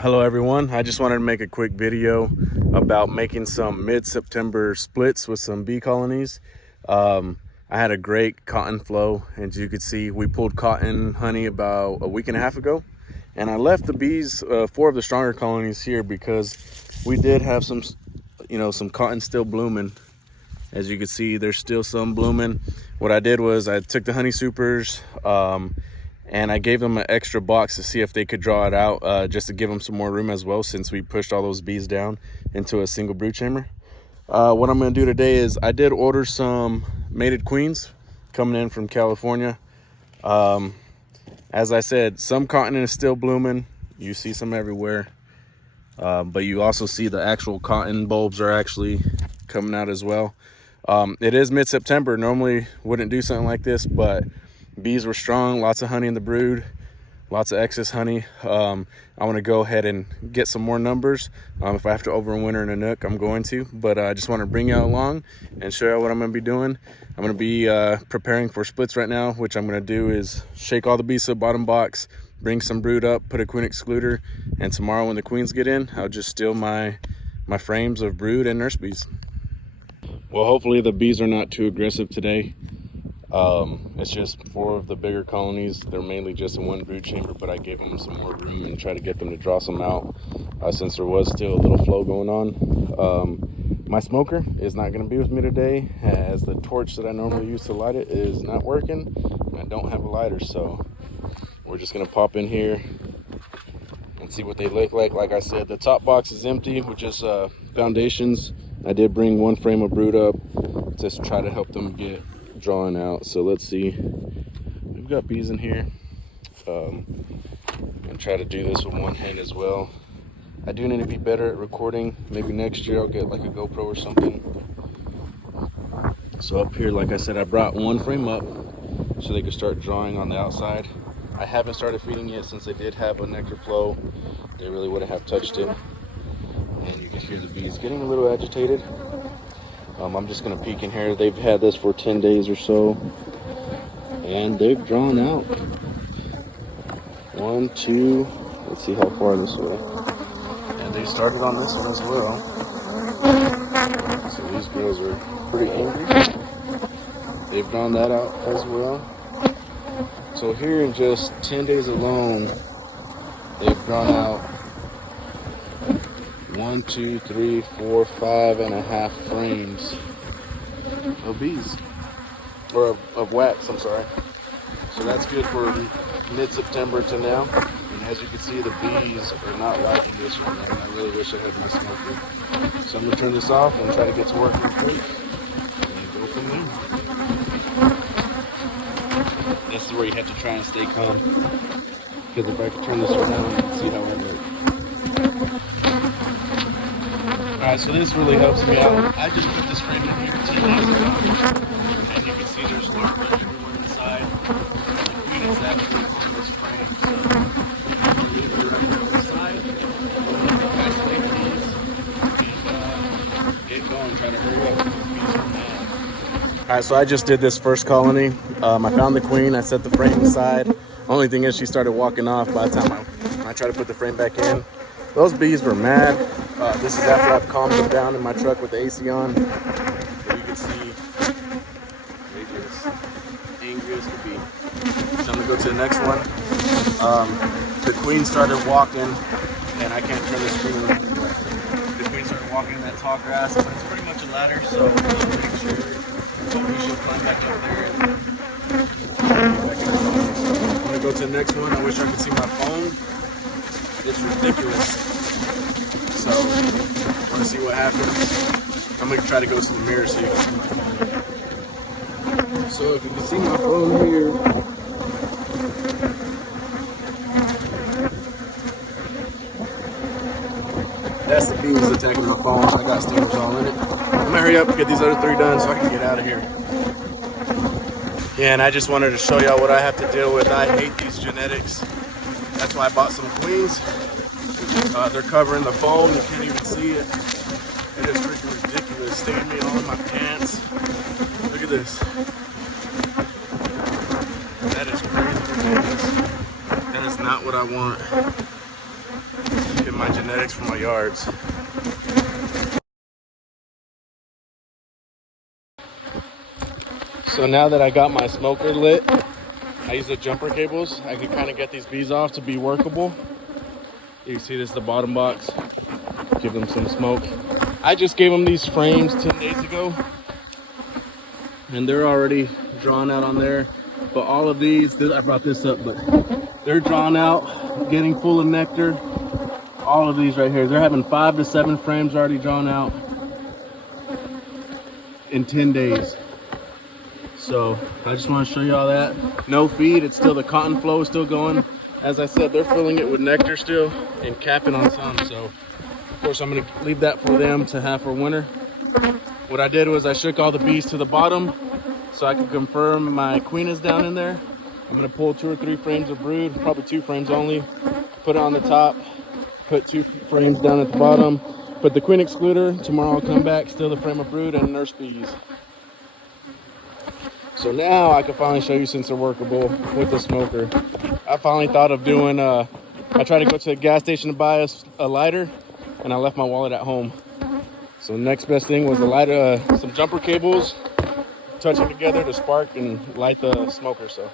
Hello everyone, I just wanted to make a quick video about making some mid-September splits with some bee colonies. I had a great cotton flow, and as you could see, we pulled cotton honey about a week and a half ago, and I left the bees, 4 of the stronger colonies here because we did have some cotton still blooming. As you can see, there's still some blooming. What I did was I took the honey supers, and I gave them an extra box to see if they could draw it out, just to give them some more room as well, since we pushed all those bees down into a single brood chamber. What I'm going to do today is I did order some mated queens coming in from California. As I said, some cotton is still blooming. You see some everywhere, but you also see the actual cotton bulbs are actually coming out as well. It is mid-September. Normally wouldn't do something like this, but bees were strong, lots of honey in the brood, lots of excess honey. I want to go ahead and get some more numbers. If I have to overwinter in a nook, I'm going to, but I just want to bring you along and show you what I'm going to be doing. I'm going to be preparing for splits right now. Which I'm going to do is shake all the bees to the bottom box, bring some brood up, put a queen excluder, and tomorrow when the queens get in, I'll just steal my frames of brood and nurse bees. Well, hopefully the bees are not too aggressive today. It's just 4 of the bigger colonies. They're mainly just in one brood chamber, but I gave them some more room and tried to get them to draw some out, since there was still a little flow going on. My smoker is not going to be with me today, as the torch that I normally use to light it is not working, and I don't have a lighter, so we're just going to pop in here and see what they look like. Like I said, the top box is empty with just foundations. I did bring 1 frame of brood up just to try to help them get drawing out. So let's see, we've got bees in here, and try to do this with one hand as well. I do need to be better at recording. Maybe next year I'll get like a GoPro or something. So up here, like I said, I brought 1 frame up so they could start drawing on the outside. I haven't started feeding yet since they did have a nectar flow. They really wouldn't have touched it, and you can hear the bees getting a little agitated. I'm just going to peek in here. They've had this for 10 days or so, and they've drawn out. 1, 2, let's see how far this way. And they started on this one as well. So these girls are pretty angry. They've drawn that out as well. So here in just 10 days alone, they've drawn out 1, 2, 3, 4, 5.5 frames of bees, or of wax, I'm sorry. So that's good for mid-September to now. And as you can see, the bees are not liking this one, and I really wish I had my smoker. So I'm going to turn this off and try to get to work real quick and go from there. This is where you have to try and stay calm, because if I could turn this around, you can see how it works. Alright, so this really helps me out. I just put this frame in here 10 days ago, and you can see there's larvae everywhere inside. The queen is actually on this frame, so I'll leave it right here on the side, isolate these, and get going, try to hurry up. Alright, so I just did this first colony. I found the queen, I set the frame aside. Only thing is she started walking off by the time I tried to put the frame back in. Those bees were mad. This is after I've calmed them down in my truck with the AC on. But you can see they just angry as could be. So I'm gonna go to the next one. The queen started walking, and I can't turn the screen around. The queen started walking in that tall grass, but it's pretty much a ladder, so I'm pretty sure hopefully she'll climb back up there. I'm gonna go to the next one. I wish I could see my phone. It's ridiculous. So, want to see what happens. I'm going to try to go to the mirror so you can see my phone. So, if you can see my phone here, that's the bees attacking my phone. I got stingers all in it. I'm going to hurry up and get these other 3 done so I can get out of here. Yeah, and I just wanted to show y'all what I have to deal with. I hate these genetics. That's why I bought some queens. They're covering the phone. You can't even see it. It is freaking ridiculous. Stinging me all in my pants. Look at this. That is crazy ridiculous. That is not what I want in my genetics from my yards. So now that I got my smoker lit, I use the jumper cables. I can kind of get these bees off to be workable. You can see this is the bottom box. Give them some smoke. I just gave them these frames 10 days ago, and they're already drawn out on there. But all of these, I brought this up, but they're drawn out, getting full of nectar. All of these right here, they're having 5 to 7 frames already drawn out in 10 days. So I just want to show you all that. No feed, it's still, the cotton flow is still going. As I said, they're filling it with nectar still and capping on some. So of course I'm going to leave that for them to have for winter. What I did was I shook all the bees to the bottom so I could confirm my queen is down in there. I'm going to pull 2 or 3 frames of brood, probably 2 frames only, put it on the top, put 2 frames down at the bottom, put the queen excluder. Tomorrow I'll come back, still the frame of brood, and nurse bees. So now I can finally show you, since they're workable with the smoker. I finally thought of doing, I tried to go to the gas station to buy a lighter, and I left my wallet at home. So the next best thing was a lighter, some jumper cables, touch it together to spark and light the smoker. So